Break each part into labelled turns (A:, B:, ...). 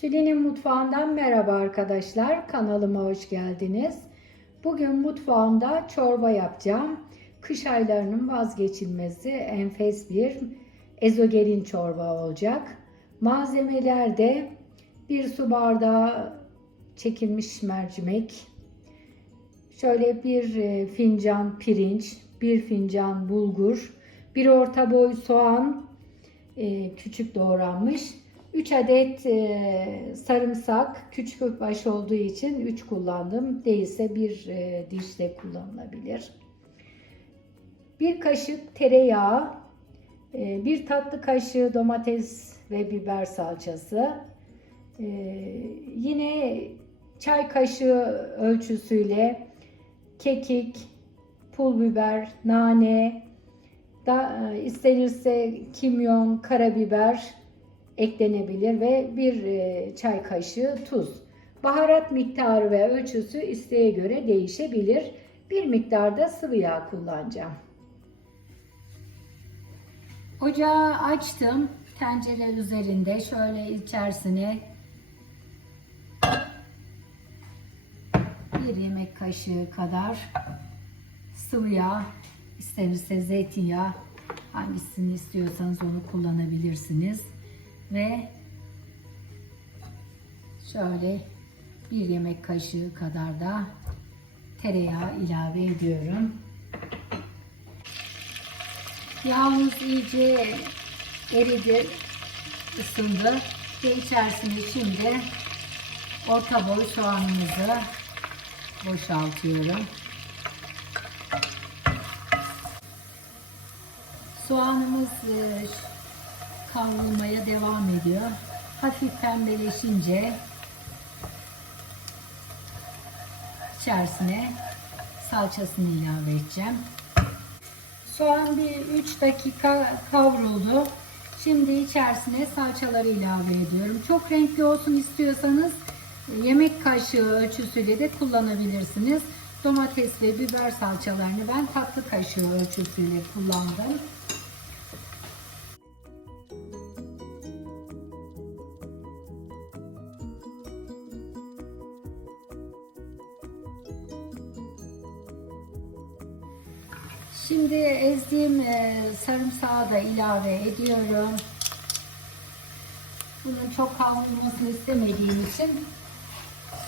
A: Tülin'in mutfağından merhaba arkadaşlar. Kanalıma hoş geldiniz. Bugün mutfağımda çorba yapacağım. Kış aylarının vazgeçilmezi enfes bir ezogelin çorba olacak. Malzemeler de bir su bardağı çekilmiş mercimek, şöyle bir e, fincan pirinç, bir fincan bulgur, bir orta boy soğan, e, küçük doğranmış, 3 adet e, sarımsak, küçük baş olduğu için 3 kullandım. Değilse bir e, diş de kullanılabilir. Bir kaşık tereyağı, e, bir tatlı kaşığı domates ve biber salçası, e, yine çay kaşığı ölçüsüyle kekik, pul biber, nane, da, e, istenirse kimyon, karabiber eklenebilir ve bir e, çay kaşığı tuz. Baharat miktarı ve ölçüsü isteğe göre değişebilir. Bir miktarda sıvı yağ kullanacağım. Ocağı açtım. Tencere üzerinde şöyle içerisine bir yemek kaşığı kadar sıvı yağ, istenirse zeytinyağı hangisini istiyorsanız onu kullanabilirsiniz ve şöyle bir yemek kaşığı kadar da tereyağı ilave ediyorum. Yağımız iyice eridi, ısındı ve içerisine şimdi orta boy soğanımızı boşaltıyorum. Soğanımız e, kavrulmaya devam ediyor. Hafif pembeleşince içerisine salçasını ilave edeceğim. Soğan bir 3 dakika kavruldu. Şimdi içerisine salçaları ilave ediyorum. Çok renkli olsun istiyorsanız yemek kaşığı ölçüsüyle de kullanabilirsiniz. Domates ve biber salçalarını ben tatlı kaşığı ölçüsüyle kullandım. Şimdi ezdiğim e, sarımsağı da ilave ediyorum. Bunun çok kavrulmasını istemediğim için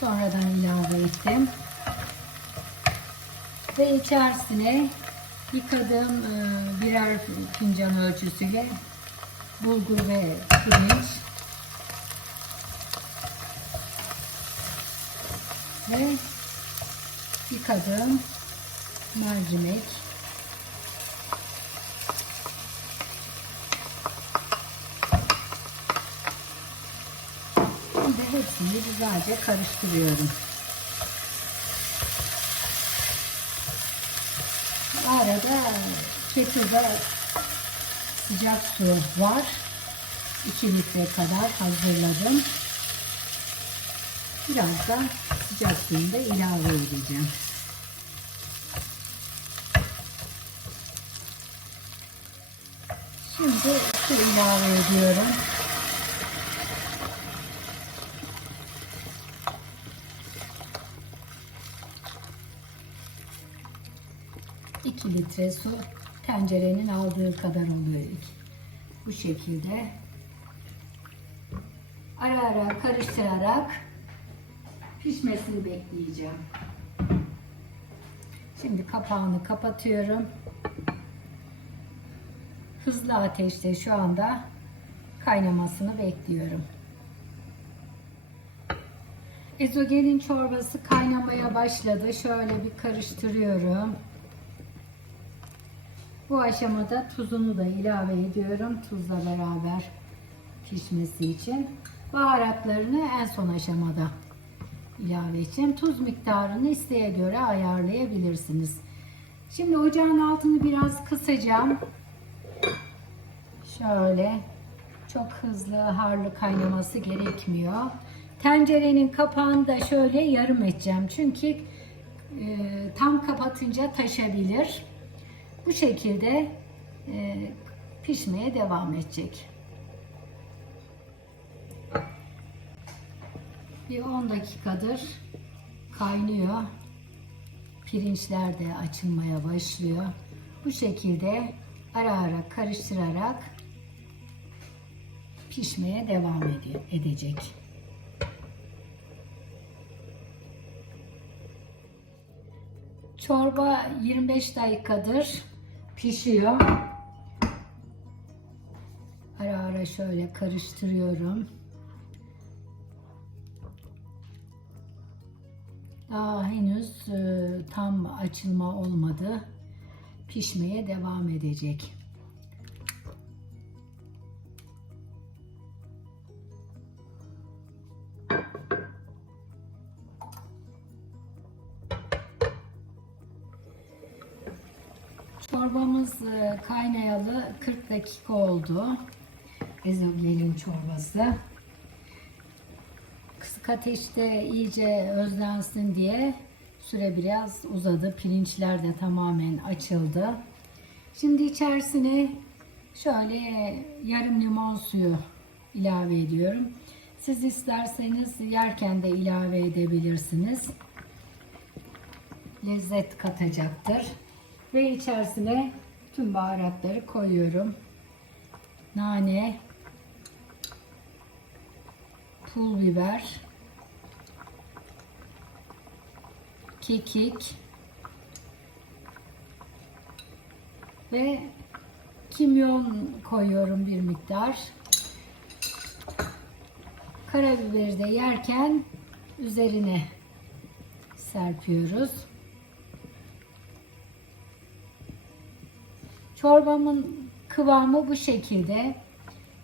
A: sonradan ilave ettim. Ve içerisine yıkadığım e, birer fincan ölçüsüyle bulgur ve pirinç ve yıkadığım mercimek Şimdi hepsini güzelce karıştırıyorum. Arada kettle'da sıcak su var. 2 litre kadar hazırladım. Biraz da sıcak suyunu da ilave edeceğim. Şimdi su ilave ediyorum. 2 litre su tencerenin aldığı kadar oluyor. Bu şekilde ara ara karıştırarak pişmesini bekleyeceğim. Şimdi kapağını kapatıyorum. Hızlı ateşte şu anda kaynamasını bekliyorum. Ezogelin çorbası kaynamaya başladı. Şöyle bir karıştırıyorum. Bu aşamada tuzunu da ilave ediyorum. Tuzla beraber pişmesi için. Baharatlarını en son aşamada ilave edeceğim. Tuz miktarını isteğe göre ayarlayabilirsiniz. Şimdi ocağın altını biraz kısacağım. Şöyle çok hızlı harlı kaynaması gerekmiyor. Tencerenin kapağını da şöyle yarım edeceğim. Çünkü e, tam kapatınca taşabilir. Bu şekilde e, pişmeye devam edecek. Bir 10 dakikadır kaynıyor. Pirinçler de açılmaya başlıyor. Bu şekilde ara ara karıştırarak pişmeye devam edecek. Çorba 25 dakikadır pişiyor. Ara ara şöyle karıştırıyorum. Daha henüz e, tam açılma olmadı. Pişmeye devam edecek. Çorbamız e, kaynayalı 40 dakika oldu. Ezogelin çorbası. Kısık ateşte iyice özlensin diye süre biraz uzadı. Pirinçler de tamamen açıldı. Şimdi içerisine şöyle yarım limon suyu ilave ediyorum. Siz isterseniz yerken de ilave edebilirsiniz. Lezzet katacaktır. Ve içerisine tüm baharatları koyuyorum. Nane, pul biber, kekik ve kimyon koyuyorum bir miktar. Karabiberi de yerken üzerine serpiyoruz. Çorbamın kıvamı bu şekilde.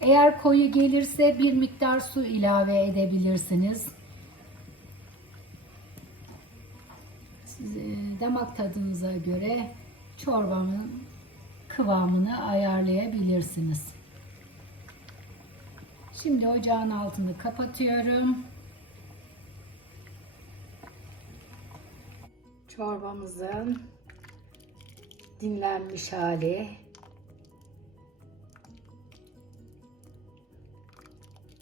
A: Eğer koyu gelirse bir miktar su ilave edebilirsiniz. Damak tadınıza göre çorbanın kıvamını ayarlayabilirsiniz. Şimdi ocağın altını kapatıyorum. Çorbamızın dinlenmiş hali.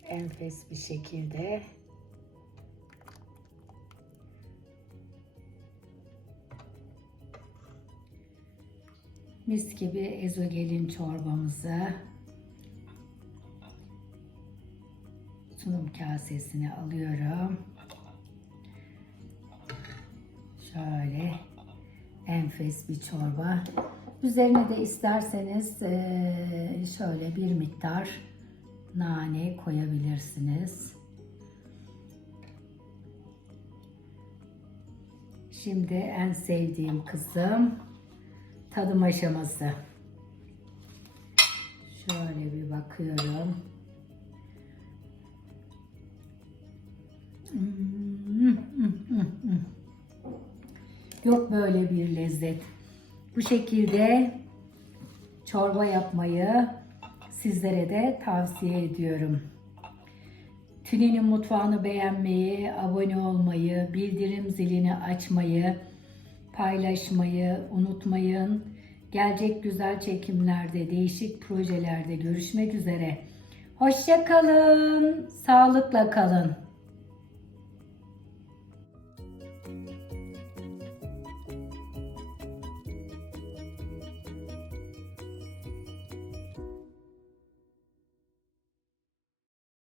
A: Enfes bir şekilde. Mis gibi ezogelin çorbamızı sunum kasesine alıyorum. Şöyle enfes bir çorba. Üzerine de isterseniz eee, şöyle bir miktar nane koyabilirsiniz. Şimdi en sevdiğim kısım tadım aşaması. Şöyle bir bakıyorum. Hmm, Yok böyle bir lezzet. Bu şekilde çorba yapmayı sizlere de tavsiye ediyorum. Tülin'in mutfağını beğenmeyi, abone olmayı, bildirim zilini açmayı, paylaşmayı unutmayın. Gelecek güzel çekimlerde, değişik projelerde görüşmek üzere. Hoşça kalın, sağlıkla kalın.